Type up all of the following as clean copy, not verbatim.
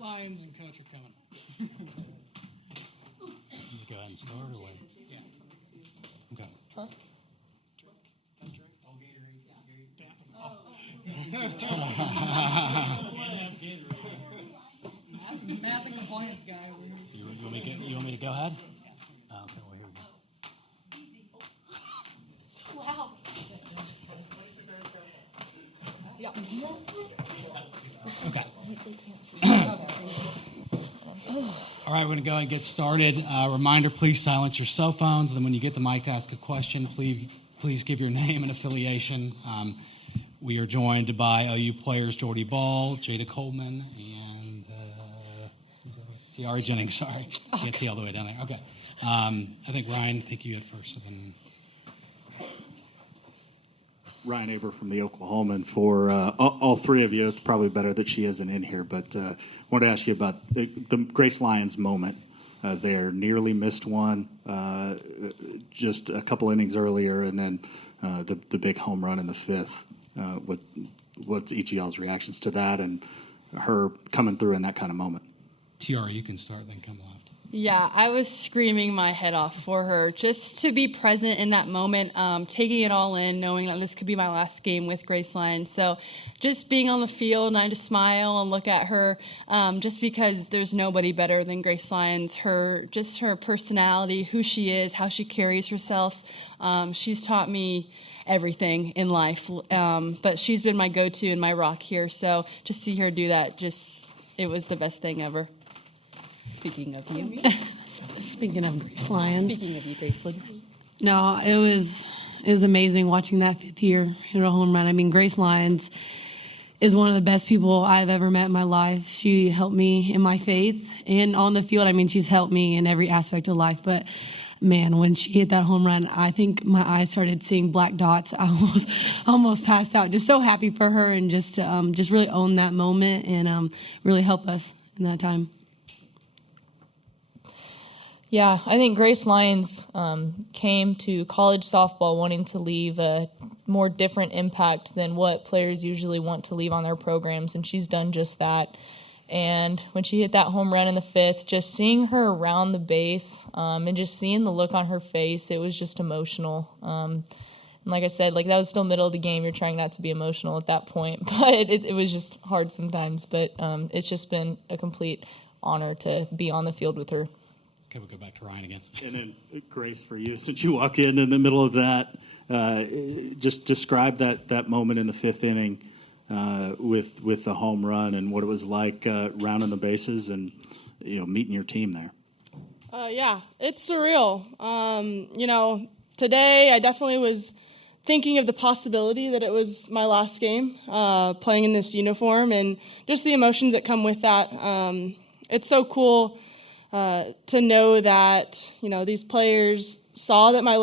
Lions and coach are coming. You go ahead and start or what? Yeah. Okay. Truck? Math and compliance guy. You want me to go ahead? Okay, well, here we go. So loud. Okay. All right, we're going to go ahead and get started. Reminder, please silence your cell phones. And then when you get the mic to ask a question, please give your name and affiliation. We are joined by OU players Jordy Ball, Jada Coleman, and Tiara Jennings. Sorry, can't see all the way down there. Okay. I think Ryan, you had first. So then Ryan Aber from the Oklahoman. For all three of you, it's probably better that she isn't in here, but I wanted to ask you about the Grace Lyons moment there. Nearly missed one just a couple innings earlier, and then the big home run in the fifth. What's each of y'all's reactions to that and her coming through in that kind of moment? Tiara, you can start, then come left. Yeah, I was screaming my head off for her just to be present in that moment, taking it all in, knowing that this could be my last game with Grace Lyons. So just being on the field, and I just smile and look at her just because there's nobody better than Grace Lyons. Her personality, who she is, how she carries herself. She's taught me everything in life, but she's been my go-to and my rock here. So to see her do that, it was the best thing ever. Speaking of you. Speaking of Grace Lyons. Speaking of you, Graceland. No, it was amazing watching that fifth year hit a home run. I mean, Grace Lyons is one of the best people I've ever met in my life. She helped me in my faith and on the field. I mean, she's helped me in every aspect of life. But, man, when she hit that home run, I think my eyes started seeing black dots. I almost passed out. Just so happy for her and just really own that moment and really help us in that time. Yeah, I think Grace Lyons came to college softball wanting to leave a more different impact than what players usually want to leave on their programs, and she's done just that. And when she hit that home run in the fifth, just seeing her around the base and just seeing the look on her face, it was just emotional. And like I said, that was still middle of the game. You're trying not to be emotional at that point, but it was just hard sometimes. But it's just been a complete honor to be on the field with her. Okay, we'll go back to Ryan again. And then, Grace, for you, since you walked in the middle of that, just describe that moment in the fifth inning with the home run and what it was like rounding the bases and meeting your team there. Yeah, it's surreal. Today I definitely was thinking of the possibility that it was my last game playing in this uniform and just the emotions that come with that. It's so cool to know that, these players saw that my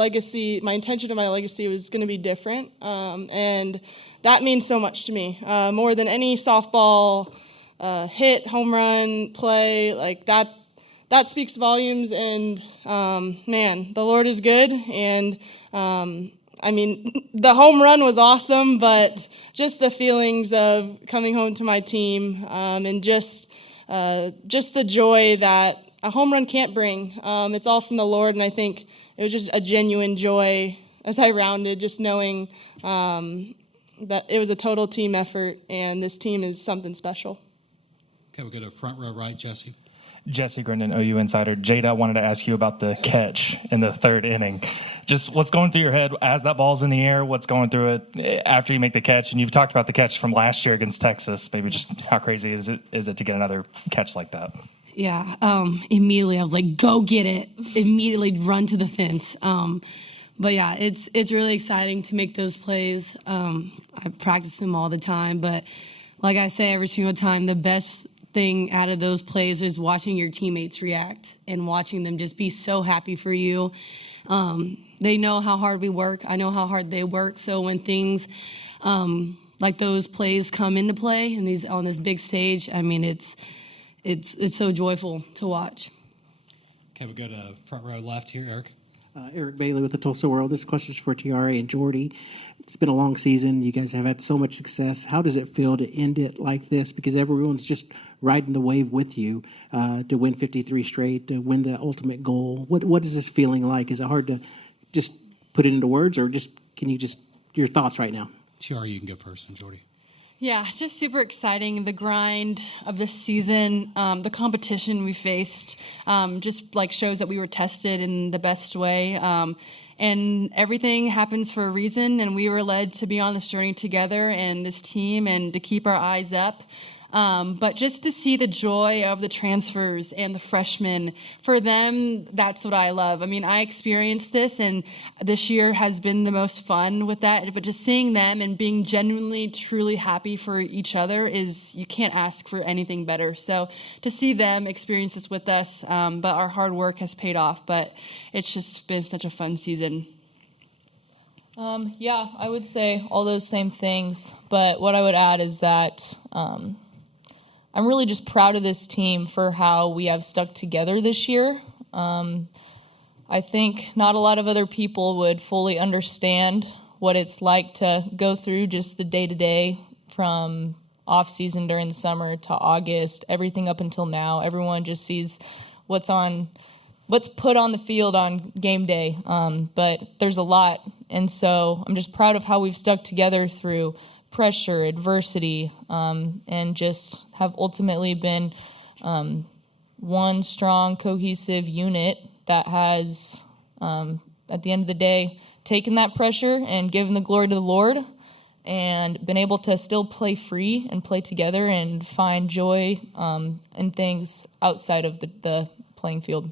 intention of my legacy was going to be different. And that means so much to me, more than any softball hit, home run, play, that speaks volumes. And, man, the Lord is good. And, the home run was awesome, but just the feelings of coming home to my team and just the joy that a home run can't bring. It's all from the Lord, and I think it was just a genuine joy as I rounded, just knowing that it was a total team effort, and this team is something special. Okay, we'll go to front row right, Jesse. Jesse Grindon, OU Insider. Jada, I wanted to ask you about the catch in the third inning. Just what's going through your head as that ball's in the air, what's going through it after you make the catch? And you've talked about the catch from last year against Texas. Maybe just how crazy is it to get another catch like that? Yeah, immediately I was like, go get it. Immediately run to the fence. But yeah, it's really exciting to make those plays. I practice them all the time, but like I say every single time, the best thing out of those plays is watching your teammates react and watching them just be so happy for you. They know how hard we work. I know how hard they work. So when things like those plays come into play and on this big stage, it's so joyful to watch. Okay, we'll go to front row left here, Eric. Eric Bailey with the Tulsa World. This question is for Tiara and Jordy. It's been a long season. You guys have had so much success. How does it feel to end it like this? Because everyone's just riding the wave with you to win 53 straight, to win the ultimate goal. What is this feeling like? Is it hard to just put it into words, or can you your thoughts right now? TR, you can go first, and Jordy. Yeah, just super exciting. The grind of this season, the competition we faced, just like shows that we were tested in the best way. And everything happens for a reason, and we were led to be on this journey together and this team and to keep our eyes up. But just to see the joy of the transfers and the freshmen, for them, that's what I love. I mean, I experienced this, and this year has been the most fun with that. But just seeing them and being genuinely, truly happy for each other you can't ask for anything better. So to see them experience this with us, but our hard work has paid off. But it's just been such a fun season. Yeah, I would say all those same things. But what I would add is that I'm really just proud of this team for how we have stuck together this year. I think not a lot of other people would fully understand what it's like to go through just the day-to-day from off-season during the summer to August, everything up until now. Everyone just sees what's put on the field on game day, but there's a lot. And so I'm just proud of how we've stuck together through pressure, adversity, and just have ultimately been one strong, cohesive unit that has, at the end of the day, taken that pressure and given the glory to the Lord and been able to still play free and play together and find joy in things outside of the playing field.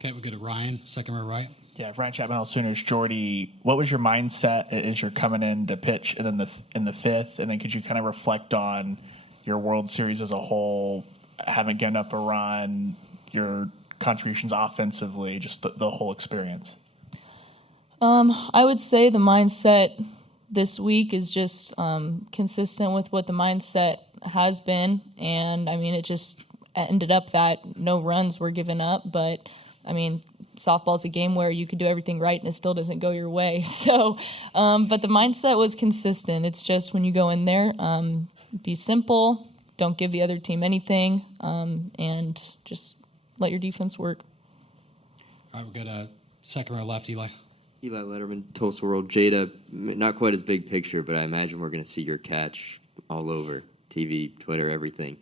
Okay, we'll go to Ryan, second row right. Yeah, Ryan Chapman, Sooners. Jordy, what was your mindset as you're coming in to pitch in the fifth? And then could you kind of reflect on your World Series as a whole, having given up a run, your contributions offensively, just the whole experience? I would say the mindset this week is just consistent with what the mindset has been. And, I mean, it just ended up that no runs were given up. But, I mean, softball's a game where you could do everything right and it still doesn't go your way. So, but the mindset was consistent. It's just when you go in there, be simple, don't give the other team anything, and just let your defense work. All right, we'll go to second row left, Eli. Eli Letterman, Tulsa World. Jada, not quite as big picture, but I imagine we're going to see your catch all over TV, Twitter, everything.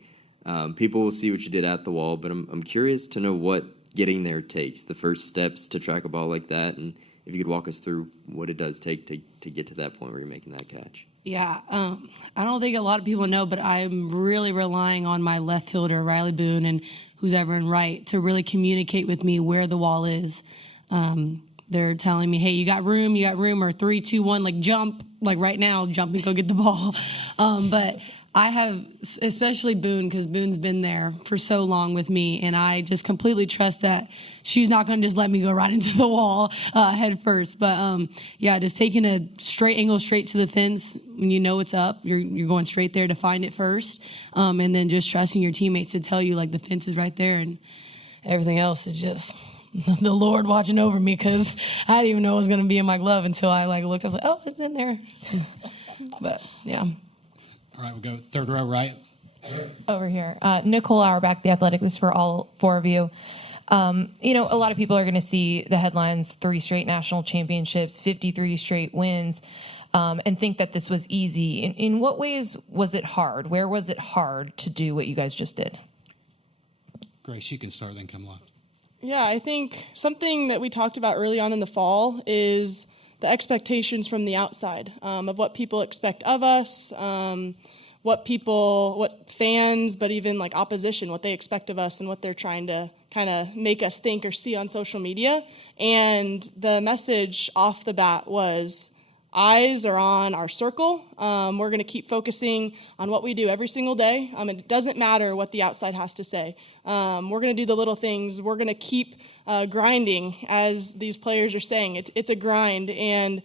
People will see what you did at the wall, but I'm curious to know what getting there takes, the first steps to track a ball like that, and if you could walk us through what it does take to get to that point where you're making that catch. Yeah, I don't think a lot of people know, but I'm really relying on my left fielder, Riley Boone, and who's ever in right, to really communicate with me where the wall is. They're telling me, hey, you got room, or 3, 2, 1, like jump, like right now, jump and go get the ball. But I have, especially Boone, because Boone's been there for so long with me, and I just completely trust that she's not going to just let me go right into the wall head first. But, yeah, just taking a straight angle straight to the fence when you know it's up, you're going straight there to find it first, and then just trusting your teammates to tell you, like, the fence is right there, and everything else is just the Lord watching over me, because I didn't even know it was going to be in my glove until I, like, looked. I was like, oh, it's in there. But, yeah. All right, we'll go third row right. Over here. Nicole Auerbach, The Athletic. This is for all four of you. You know, a lot of people are going to see the headlines, 3 straight national championships, 53 straight wins, and think that this was easy. In what ways was it hard? Where was it hard to do what you guys just did? Grace, you can start, then come left. Yeah, I think something that we talked about early on in the fall is the expectations from the outside of what people expect of us, what fans, but even like opposition, what they expect of us and what they're trying to kind of make us think or see on social media. And the message off the bat was, eyes are on our circle. We're going to keep focusing on what we do every single day. It doesn't matter what the outside has to say. We're going to do the little things. We're going to keep grinding, as these players are saying. It's a grind, and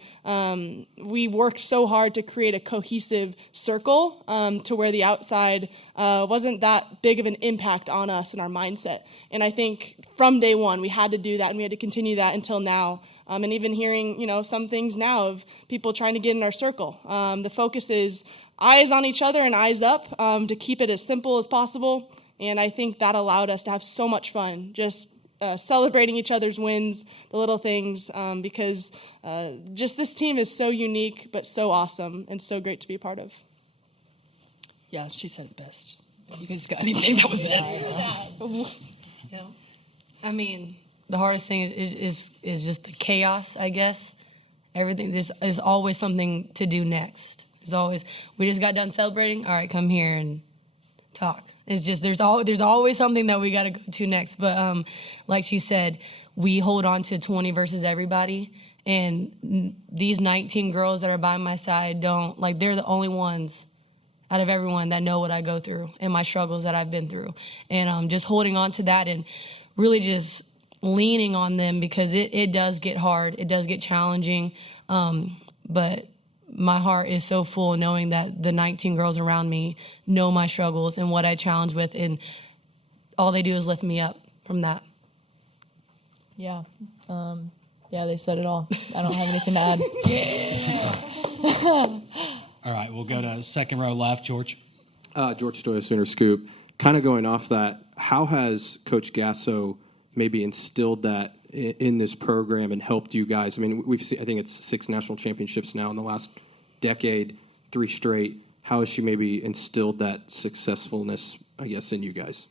we worked so hard to create a cohesive circle to where the outside wasn't that big of an impact on us and our mindset. And I think from day one we had to do that, and we had to continue that until now. And even hearing, some things now of people trying to get in our circle. The focus is, eyes on each other and eyes up to keep it as simple as possible. And I think that allowed us to have so much fun, just celebrating each other's wins, the little things, because just this team is so unique but so awesome and so great to be a part of. Yeah, she said it best. You guys got anything that was it? Yeah. I mean, the hardest thing is just the chaos, I guess. Everything, there's always something to do next. There's always, we just got done celebrating. All right, come here and talk. It's just, there's always something that we got to go to next. But like she said, we hold on to 20 versus everybody. And these 19 girls that are by my side they're the only ones out of everyone that know what I go through and my struggles that I've been through. And just holding on to that and really just leaning on them, because it does get hard. It does get challenging. But my heart is so full knowing that the 19 girls around me know my struggles and what I challenge with, and all they do is lift me up from that. Yeah. Yeah, they said it all. I don't have anything to add. All right, we'll go to second row left, George. George Stoya, Sooner Scoop. Kind of going off that, how has Coach Gasso maybe instilled that in this program and helped you guys? I mean, we've seen, I think it's 6 national championships now in the last decade, 3 straight. How has she maybe instilled that successfulness, I guess, in you guys?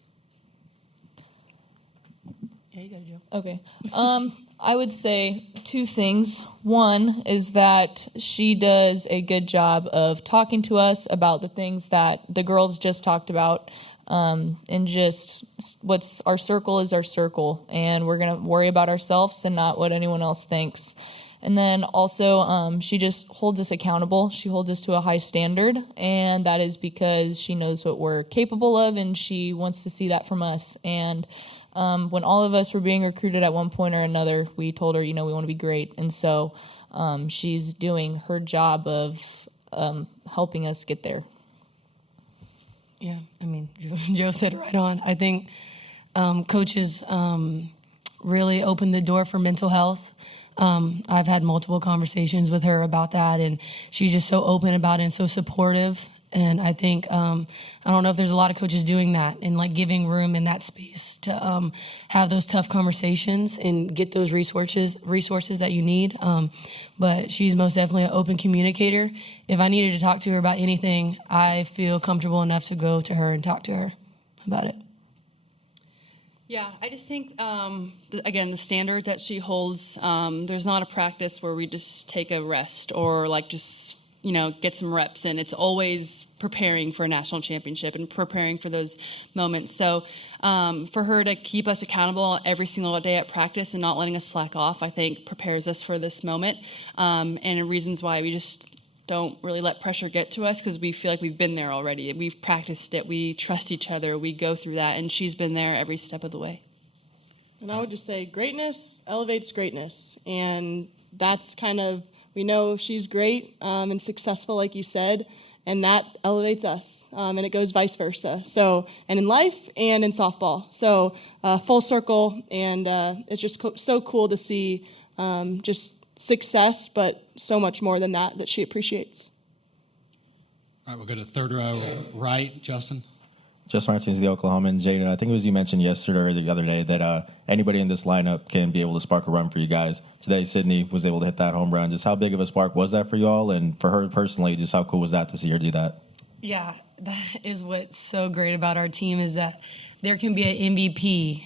Yeah, you go, Joe. Okay. I would say 2 things. One is that she does a good job of talking to us about the things that the girls just talked about, and just what's our circle is our circle, and we're going to worry about ourselves and not what anyone else thinks. And then also, she just holds us accountable. She holds us to a high standard, and that is because she knows what we're capable of, and she wants to see that from us. And when all of us were being recruited at one point or another, we told her, we want to be great. And so she's doing her job of helping us get there. Yeah, I mean, Joe said it right on. I think coaches really opened the door for mental health. I've had multiple conversations with her about that, and she's just so open about it and so supportive. And I think, I don't know if there's a lot of coaches doing that and giving room in that space to have those tough conversations and get those resources that you need. But she's most definitely an open communicator. If I needed to talk to her about anything, I feel comfortable enough to go to her and talk to her about it. Yeah, I just think, again, the standard that she holds, there's not a practice where we just take a rest or just get some reps in. It's always preparing for a national championship and preparing for those moments. So for her to keep us accountable every single day at practice and not letting us slack off, I think prepares us for this moment. And reasons why we just don't really let pressure get to us, because we feel like we've been there already. We've practiced it. We trust each other. We go through that. And she's been there every step of the way. And I would just say greatness elevates greatness. And that's we know she's great and successful, like you said, and that elevates us, and it goes vice versa. So, and in life and in softball. So, full circle, and it's just so cool to see just success, but so much more than that she appreciates. All right, we'll go to third row right, Justin. Justin Martinez, the Oklahoman. Jaden, I think it was you mentioned yesterday or the other day that anybody in this lineup can be able to spark a run for you guys. Today, Sydney was able to hit that home run. Just how big of a spark was that for you all? And for her personally, just how cool was that to see her do that? Yeah, that is what's so great about our team, is that there can be an MVP,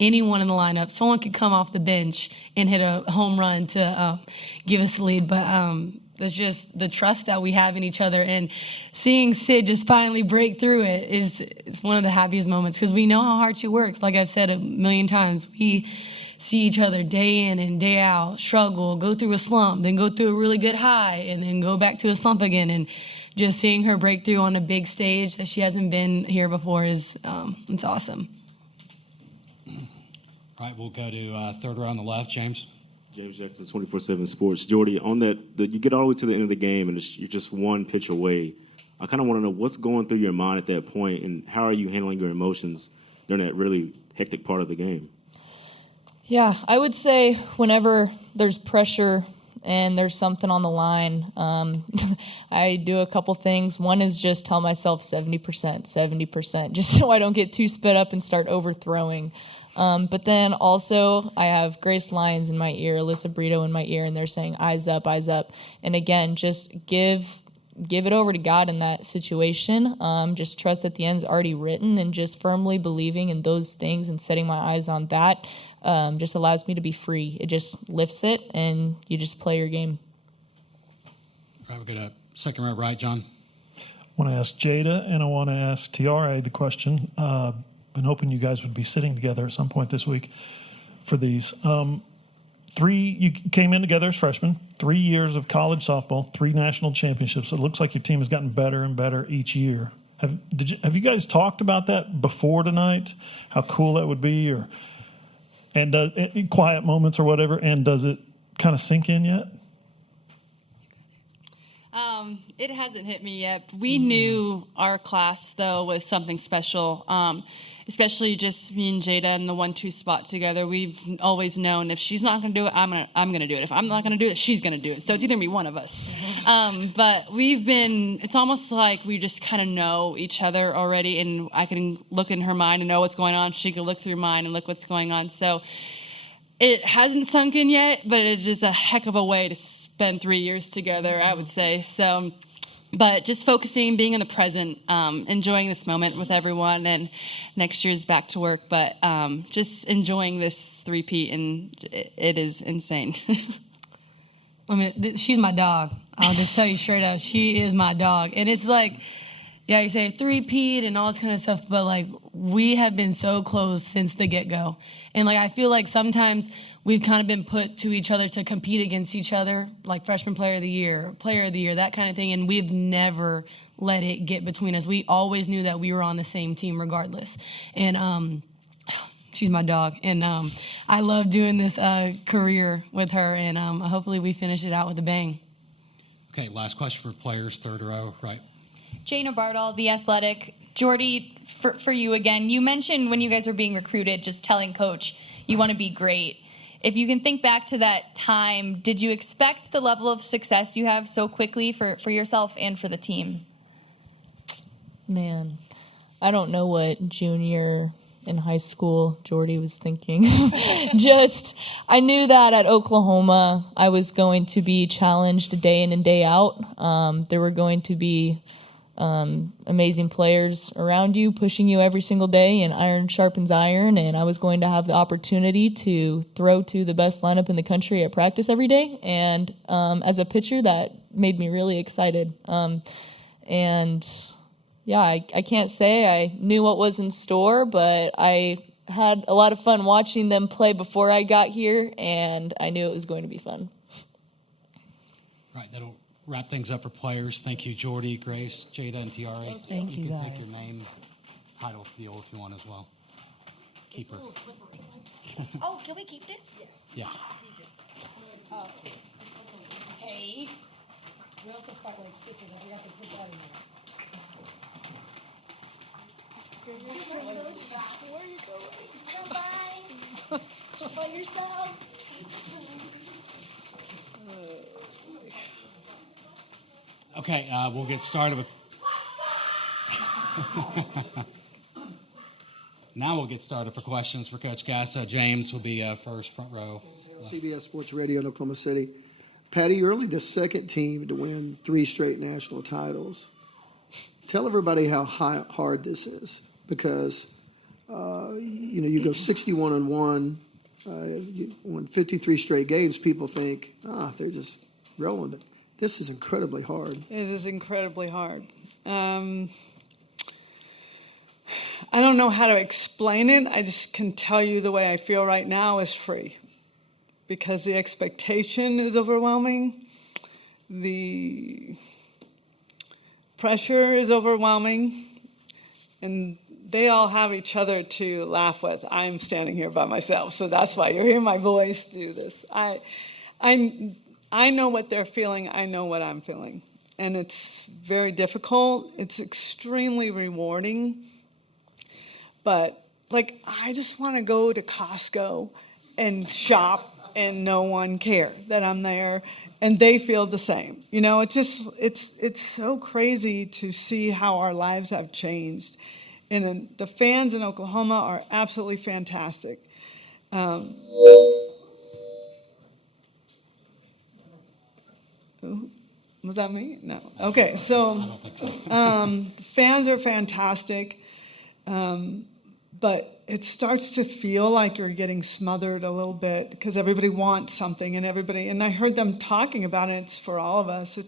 anyone in the lineup. Someone could come off the bench and hit a home run to give us the lead. But it's just the trust that we have in each other, and seeing Sid just finally break through it's one of the happiest moments, because we know how hard she works. Like I've said a million times, we see each other day in and day out, struggle, go through a slump, then go through a really good high, and then go back to a slump again. And just seeing her break through on a big stage that she hasn't been here before it's awesome. All right, we'll go to third row on the left, James. James Jackson, 24/7 Sports. Jordy, on that, you get all the way to the end of the game, and you're just one pitch away. I kind of want to know what's going through your mind at that point, and how are you handling your emotions during that really hectic part of the game? Yeah, I would say whenever there's pressure and there's something on the line, I do a couple things. One is just tell myself 70%, just so I don't get too sped up and start overthrowing. But then also I have Grace Lyons in my ear, Alyssa Brito in my ear, and they're saying eyes up. And again, just give it over to God in that situation. Just trust that the end's already written, and just firmly believing in those things and setting my eyes on that just allows me to be free. It just lifts it, and you just play your game. All right, we'll go to second row right, John. I want to ask Jada, and I want to ask Tiara the question. Been hoping you guys would be sitting together at some point this week for these. You came in together as freshmen, 3 years of college softball, 3 national championships. It looks like your team has gotten better and better each year. Have you guys talked about that before tonight? How cool that would be, and quiet moments or whatever? And does it kind of sink in yet? It hasn't hit me yet. We knew our class, though, was something special, especially just me and Jada in the 1-2 spot together. We've always known if she's not going to do it, I'm going to do it. If I'm not going to do it, she's going to do it. So it's either going to be one of us. But it's almost like we just kind of know each other already, and I can look in her mind and know what's going on. She can look through mine and look what's going on. So it hasn't sunk in yet, but it's just a heck of a way to spend 3 years together, I would say. So, but just focusing, being in the present, enjoying this moment with everyone, and next year's back to work. But just enjoying this three-peat, and it is insane. I mean, she's my dog. I'll just tell you straight up, she is my dog. And it's like, yeah, you say three-peat and all this kind of stuff, but like we have been so close since the get-go. And like I feel like sometimes we've kind of been put to each other to compete against each other, like freshman player of the year, that kind of thing, and we've never let it get between us. We always knew that we were on the same team regardless. And she's my dog, and I love doing this career with her, and hopefully we finish it out with a bang. Okay, last question for players, third row, right. Jana Bardall, The Athletic. Jordy, for you again, you mentioned when you guys were being recruited, just telling coach you want to be great. If you can think back to that time, did you expect the level of success you have so quickly for yourself and for the team? Man, I don't know what junior in high school Jordy was thinking. I knew that at Oklahoma I was going to be challenged day in and day out. There were going to be amazing players around you, pushing you every single day, and iron sharpens iron, and I was going to have the opportunity to throw to the best lineup in the country at practice every day, and as a pitcher, that made me really excited. And yeah, I can't say I knew what was in store, but I had a lot of fun watching them play before I got here, and I knew it was going to be fun. Right, that'll wrap things up for players. Thank you, Jordy, Grace, Jada, and Tiara. Thank you, can guys. take your name, title, deal if you want as well. Keep her. Oh, can we keep this? Yeah. Hey. We also fight like sisters. I forgot to put that in there. Where are you going? Bye. By yourself. Okay, we'll get started with. Now we'll get started for questions for Coach Gasso. James will be first, front row. CBS Sports Radio in Oklahoma City. Patty, you're only the second team to win 3 straight national titles. Tell everybody how hard this is, because you go 61-1, you won 53 straight games. People think, they're just rolling it. This is incredibly hard. It is incredibly hard. I don't know how to explain it. I just can tell you the way I feel right now is free, because the expectation is overwhelming. The pressure is overwhelming, and they all have each other to laugh with. I'm standing here by myself, so that's why you're hearing my voice do this. I know what they're feeling. I know what I'm feeling. And it's very difficult. It's extremely rewarding. But, I just want to go to Costco and shop and no one care that I'm there. and they feel the same. You know, it's so crazy to see how our lives have changed. And the fans in Oklahoma are absolutely fantastic. Was that me? No. Okay, so the fans are fantastic, but it starts to feel like you're getting smothered a little bit because everybody wants something, and I heard them talking about it. It's for all of us.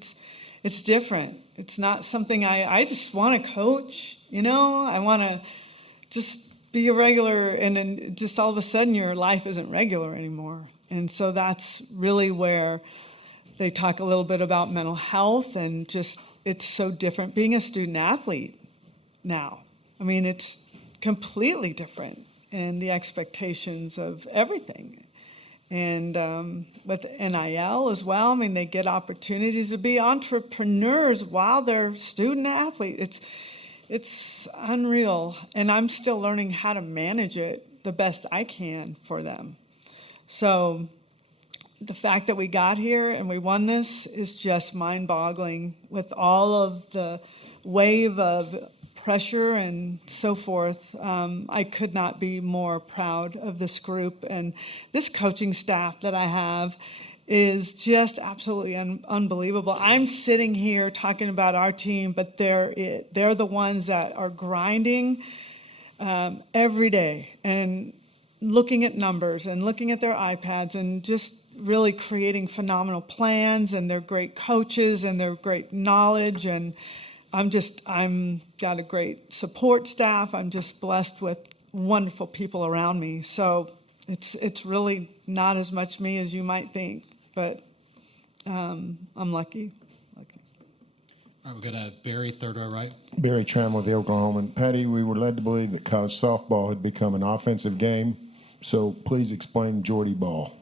It's different. It's not something I just want to coach. You know, I want to just be a regular, and then just all of a sudden your life isn't regular anymore. And so that's really where they talk a little bit about mental health, and just it's so different being a student athlete now. I mean, it's completely different in the expectations of everything. And with NIL as well, I mean, they get opportunities to be entrepreneurs while they're student athletes. It's unreal, and I'm still learning how to manage it the best I can for them. So the fact that we got here and we won this is just mind-boggling with all of the wave of pressure and so forth. I could not be more proud of this group, and this coaching staff that I have is just absolutely unbelievable. I'm sitting here talking about our team, but they're the ones that are grinding every day and looking at numbers and looking at their iPads and just really creating phenomenal plans, and they're great coaches and they're great knowledge, and I'm got a great support staff. I'm just blessed with wonderful people around me. So it's really not as much me as you might think, but I'm lucky. All right, we've got Barry, third row right. Barry Tram with the Oklahoman. Patty, we were led to believe that college softball had become an offensive game, so please explain Jordy ball.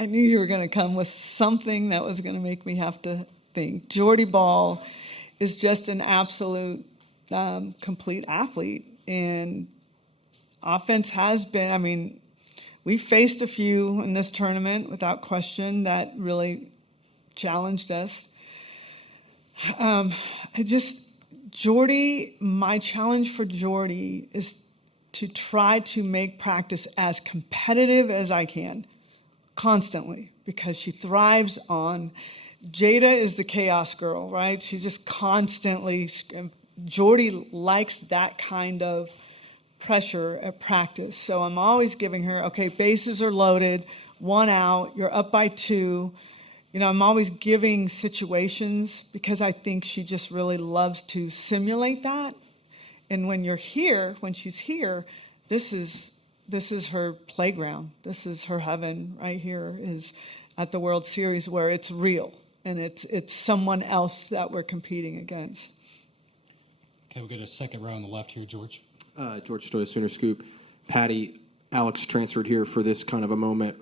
I knew you were going to come with something that was going to make me have to think. Jordy Ball is just an absolute complete athlete, and offense has been, I mean, we faced a few in this tournament without question that really challenged us. Jordy, my challenge for Jordy is to try to make practice as competitive as I can, constantly, because she thrives on. Jada is the chaos girl, right? She's just constantly. Jordy likes that kind of pressure at practice. So I'm always giving her, okay, bases are loaded, 1 out, you're up by 2. You know, I'm always giving situations because I think she just really loves to simulate that. And when she's here, this is her playground. This is her heaven right here, is at the World Series, where it's real and it's someone else that we're competing against. Okay, we'll get a second row on the left here, George. George Stoya, Sooner Scoop. Patty, Alex transferred here for this kind of a moment.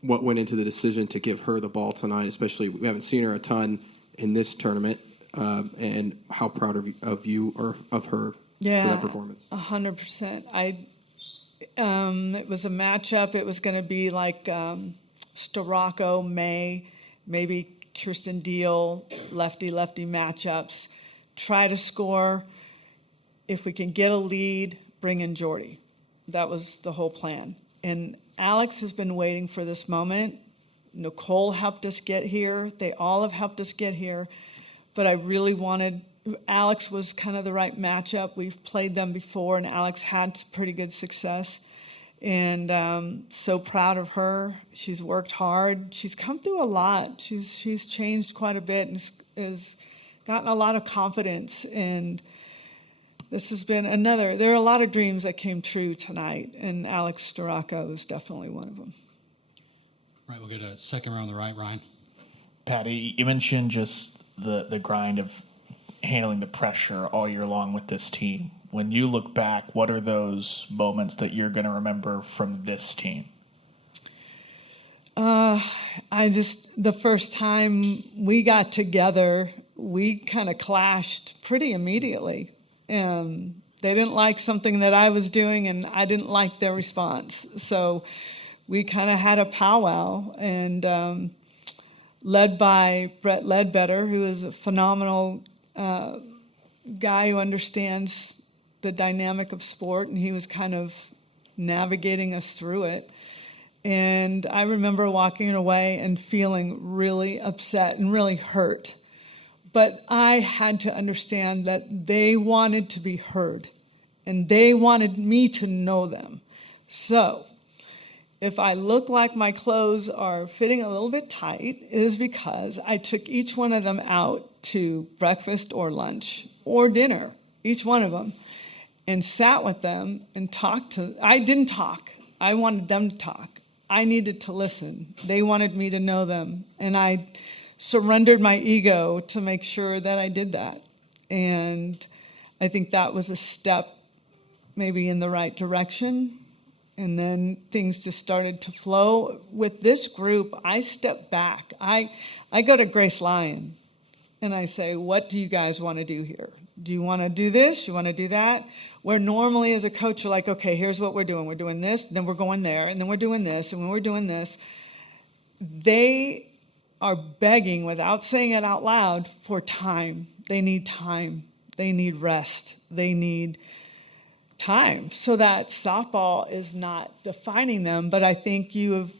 What went into the decision to give her the ball tonight, especially we haven't seen her a ton in this tournament, and how proud of you or of her for that performance? 100%. It was a matchup. It was going to be like Storako, May, maybe Kirsten Deal, lefty-lefty matchups. Try to score. If we can get a lead, bring in Jordy. That was the whole plan. And Alex has been waiting for this moment. Nicole helped us get here. They all have helped us get here. But I really wanted, Alex was kind of the right matchup. We've played them before, and Alex had pretty good success. And so proud of her. She's worked hard. She's come through a lot. She's changed quite a bit and has gotten a lot of confidence. And this has been there are a lot of dreams that came true tonight, and Alex Storako is definitely one of them. Right, we'll get a second row on the right, Ryan. Patty, you mentioned just the grind of handling the pressure all year long with this team. When you look back, what are those moments that you're going to remember from this team? The first time we got together, we kind of clashed pretty immediately. They didn't like something that I was doing, and I didn't like their response. So we kind of had a powwow, and led by Brett Ledbetter, who is a phenomenal guy who understands the dynamic of sport, and he was kind of navigating us through it. And I remember walking away and feeling really upset and really hurt. But I had to understand that they wanted to be heard, and they wanted me to know them. So if I look like my clothes are fitting a little bit tight, it is because I took each one of them out to breakfast or lunch or dinner, each one of them, and sat with them and talked to. I didn't talk. I wanted them to talk. I needed to listen. They wanted me to know them, and I surrendered my ego to make sure that I did that. And I think that was a step maybe in the right direction. And then things just started to flow. With this group, I stepped back. I go to Grace Lyon, and I say, what do you guys want to do here? Do you want to do this? Do you want to do that? Where normally as a coach, you're like, okay, here's what we're doing. We're doing this, then we're going there, and then we're doing this, and when we're doing this, they are begging without saying it out loud for time. They need time. They need rest. They need time so that softball is not defining them. But I think you have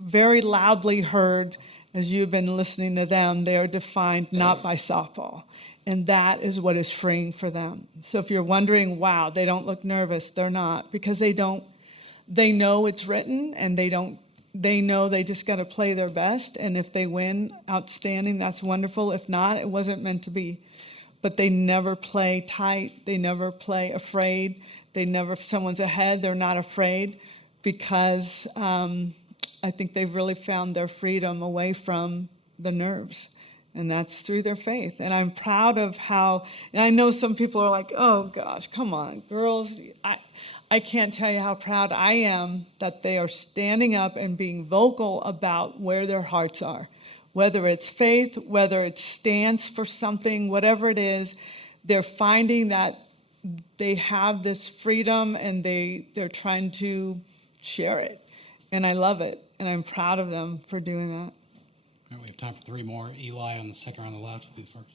very loudly heard, as you've been listening to them, they are defined not by softball. And that is what is freeing for them. So if you're wondering, wow, they don't look nervous, they're not, because they know it's written, and they know they just got to play their best. And if they win, outstanding, that's wonderful. If not, it wasn't meant to be. But they never play tight. They never play afraid. If someone's ahead, they're not afraid, because I think they've really found their freedom away from the nerves. And that's through their faith. And I'm proud of how, and I know some people are like, oh gosh, come on, girls. I can't tell you how proud I am that they are standing up and being vocal about where their hearts are. Whether it's faith, whether it's stance for something, whatever it is, they're finding that they have this freedom, and they're trying to share it. And I love it. And I'm proud of them for doing that. All right, we have time for three more. Eli on the second row on the left will be the first.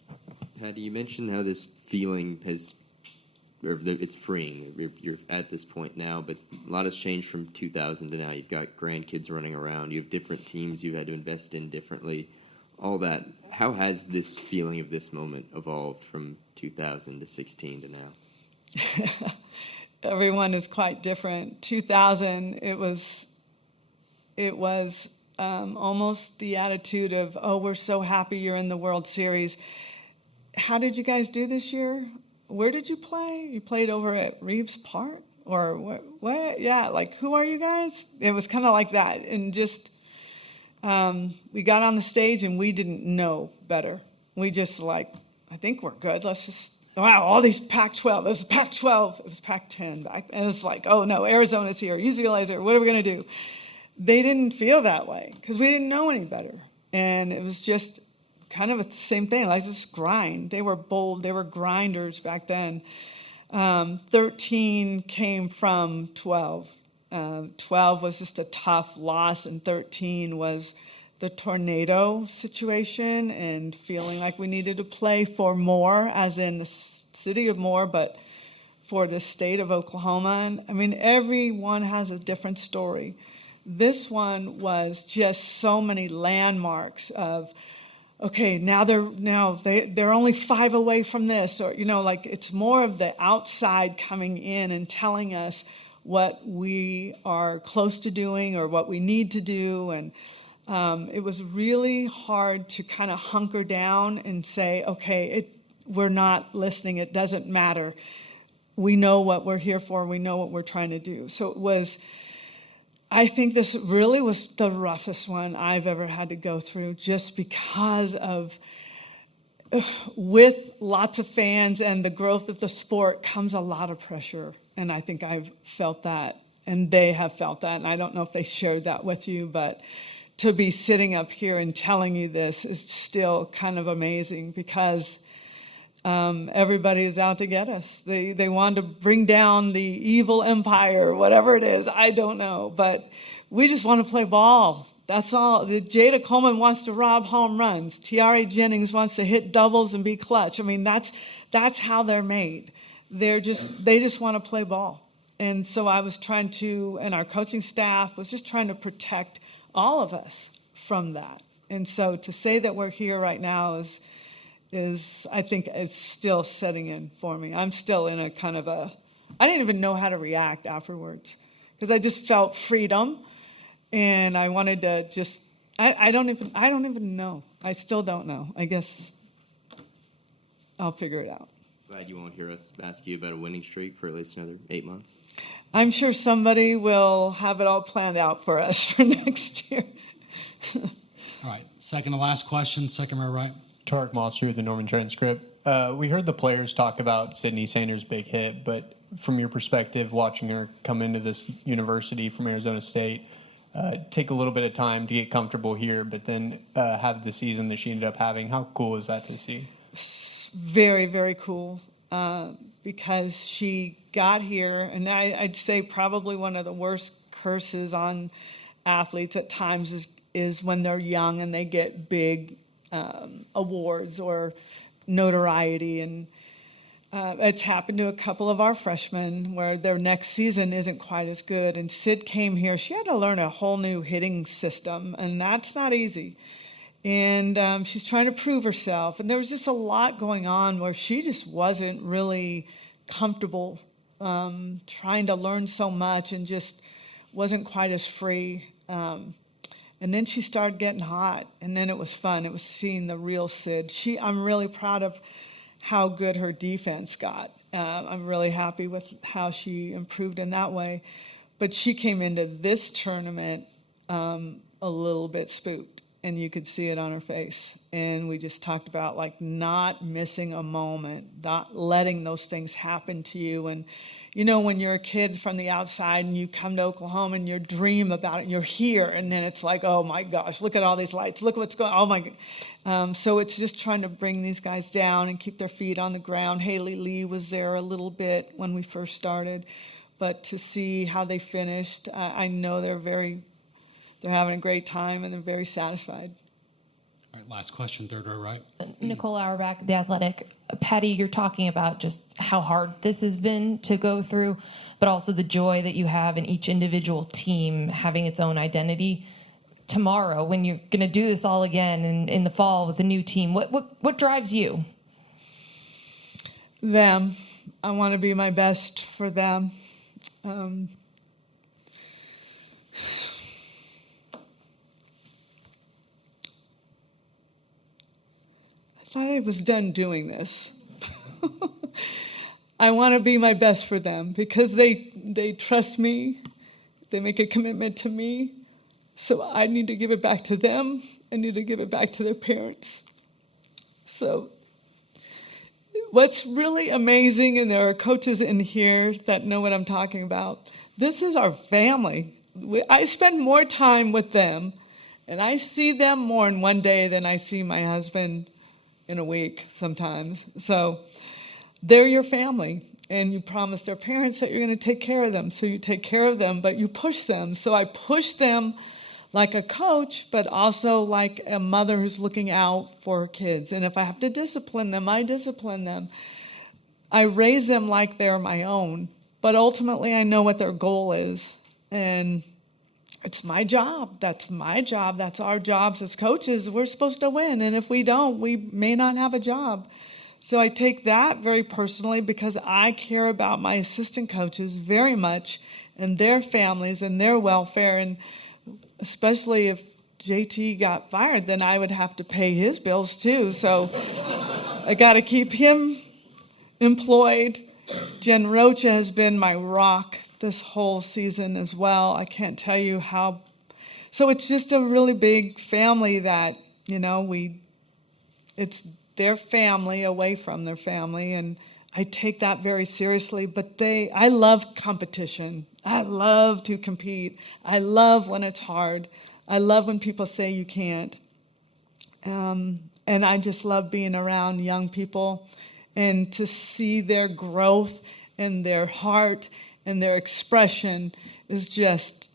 Patty, you mentioned how this feeling it's freeing. You're at this point now, but a lot has changed from 2000 to now. You've got grandkids running around. You have different teams you've had to invest in differently. All that. How has this feeling of this moment evolved from 2000 to 16 to now? Everyone is quite different. 2000, it was almost the attitude of, oh, we're so happy you're in the World Series. How did you guys do this year? Where did you play? You played over at Reeves Park? Or what? Yeah, like, who are you guys? It was kind of like that. And just, we got on the stage and we didn't know better. We just like, I think we're good. Let's just, wow, all these Pac-12. This is Pac-12. It was Pac-10 back then. It was like, oh no, Arizona's here, UCLA's here. What are we going to do? They didn't feel that way because we didn't know any better. And it was just kind of the same thing, like this grind. They were bold. They were grinders back then. 13 came from 12. 12 was just a tough loss, and 13 was the tornado situation and feeling like we needed to play for more, as in the city of Moore, but for the state of Oklahoma. And, I mean, everyone has a different story. This one was just so many landmarks of, okay, now they're only 5 away from this, or like it's more of the outside coming in and telling us what we are close to doing or what we need to do. And it was really hard to kind of hunker down and say, okay, we're not listening. It doesn't matter. We know what we're here for. We know what we're trying to do. So it was, I think this really was the roughest one I've ever had to go through, just because of, with lots of fans and the growth of the sport comes a lot of pressure. And I think I've felt that, and they have felt that. And I don't know if they shared that with you, but to be sitting up here and telling you this is still kind of amazing, because everybody is out to get us. They want to bring down the evil empire, whatever it is. I don't know. But we just want to play ball. That's all. Jada Coleman wants to rob home runs. Tiare Jennings wants to hit doubles and be clutch. I mean, that's how they're made. They just want to play ball. And so I was trying to, and our coaching staff was just trying to protect all of us from that. And so to say that we're here right now is I think it's still setting in for me. I'm still in a kind of I didn't even know how to react afterwards because I just felt freedom, and I wanted to just I don't even know. I still don't know. I guess I'll figure it out. Glad you won't hear us ask you about a winning streak for at least another 8 months. I'm sure somebody will have it all planned out for us for next year. All right, second to last question, second row right. Tarek Moss here with the Norman Transcript. We heard the players talk about Sydney Sanders' big hit, but from your perspective, watching her come into this university from Arizona State, take a little bit of time to get comfortable here, but then have the season that she ended up having. How cool is that to see? Very, very cool because she got here, and I'd say probably one of the worst curses on athletes at times is when they're young and they get big awards or notoriety. And it's happened to a couple of our freshmen where their next season isn't quite as good. And Sid came here. She had to learn a whole new hitting system, and that's not easy. And she's trying to prove herself. And there was just a lot going on where she just wasn't really comfortable trying to learn so much and just wasn't quite as free. And then she started getting hot, and then it was fun. It was seeing the real Sid. I'm really proud of how good her defense got. I'm really happy with how she improved in that way. But she came into this tournament a little bit spooked, and you could see it on her face. And we just talked about like not missing a moment, not letting those things happen to you. And you know, when you're a kid from the outside and you come to Oklahoma and you dream about it, and you're here, and then it's like, oh my gosh, look at all these lights, look what's going on, oh my God. So it's just trying to bring these guys down and keep their feet on the ground. Haley Lee was there a little bit when we first started, but to see how they finished, I know they're having a great time and they're very satisfied. All right, last question, third row right. Nicole Auerbach, The Athletic. Patty, you're talking about just how hard this has been to go through, but also the joy that you have in each individual team having its own identity. Tomorrow, when you're going to do this all again in the fall with a new team, what drives you? Them. I want to be my best for them. I thought I was done doing this. I want to be my best for them because they trust me. They make a commitment to me. So I need to give it back to them. I need to give it back to their parents. So what's really amazing, and there are coaches in here that know what I'm talking about, this is our family. I spend more time with them, and I see them more in one day than I see my husband in a week sometimes. So they're your family, and you promise their parents that you're going to take care of them. So you take care of them, but you push them. So I push them like a coach, but also like a mother who's looking out for her kids. And if I have to discipline them, I discipline them. I raise them like they're my own, but ultimately I know what their goal is. And it's my job. That's my job. That's our jobs as coaches. We're supposed to win. And if we don't, we may not have a job. So I take that very personally because I care about my assistant coaches very much and their families and their welfare. And especially if JT got fired, then I would have to pay his bills too. So I got to keep him employed. Jen Rocha has been my rock this whole season as well. I can't tell you how. So it's just a really big family that, it's their family away from their family, and I take that very seriously. But I love competition. I love to compete. I love when it's hard. I love when people say you can't. And I just love being around young people and to see their growth and their heart and their expression is just,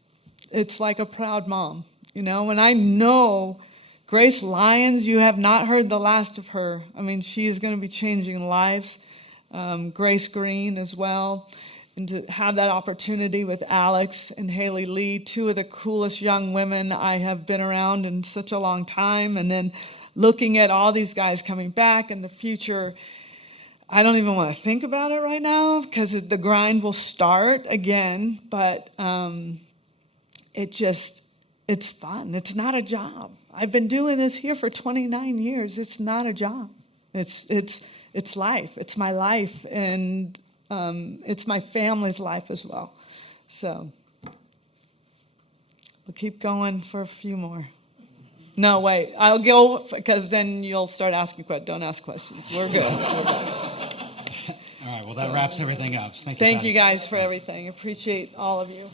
it's like a proud mom, and I know Grace Lyons, you have not heard the last of her. I mean, she is going to be changing lives. Grace Green as well. And to have that opportunity with Alex and Haley Lee, two of the coolest young women I have been around in such a long time. And then looking at all these guys coming back in the future, I don't even want to think about it right now because the grind will start again. But it's fun. It's not a job. I've been doing this here for 29 years. It's not a job. It's life. It's my life, and it's my family's life as well. So we'll keep going for a few more. No, wait. I'll go because then you'll start asking questions. Don't ask questions. We're good. All right. Well, that wraps everything up. Thank you. Thank Patty. you guys for everything. Appreciate all of you.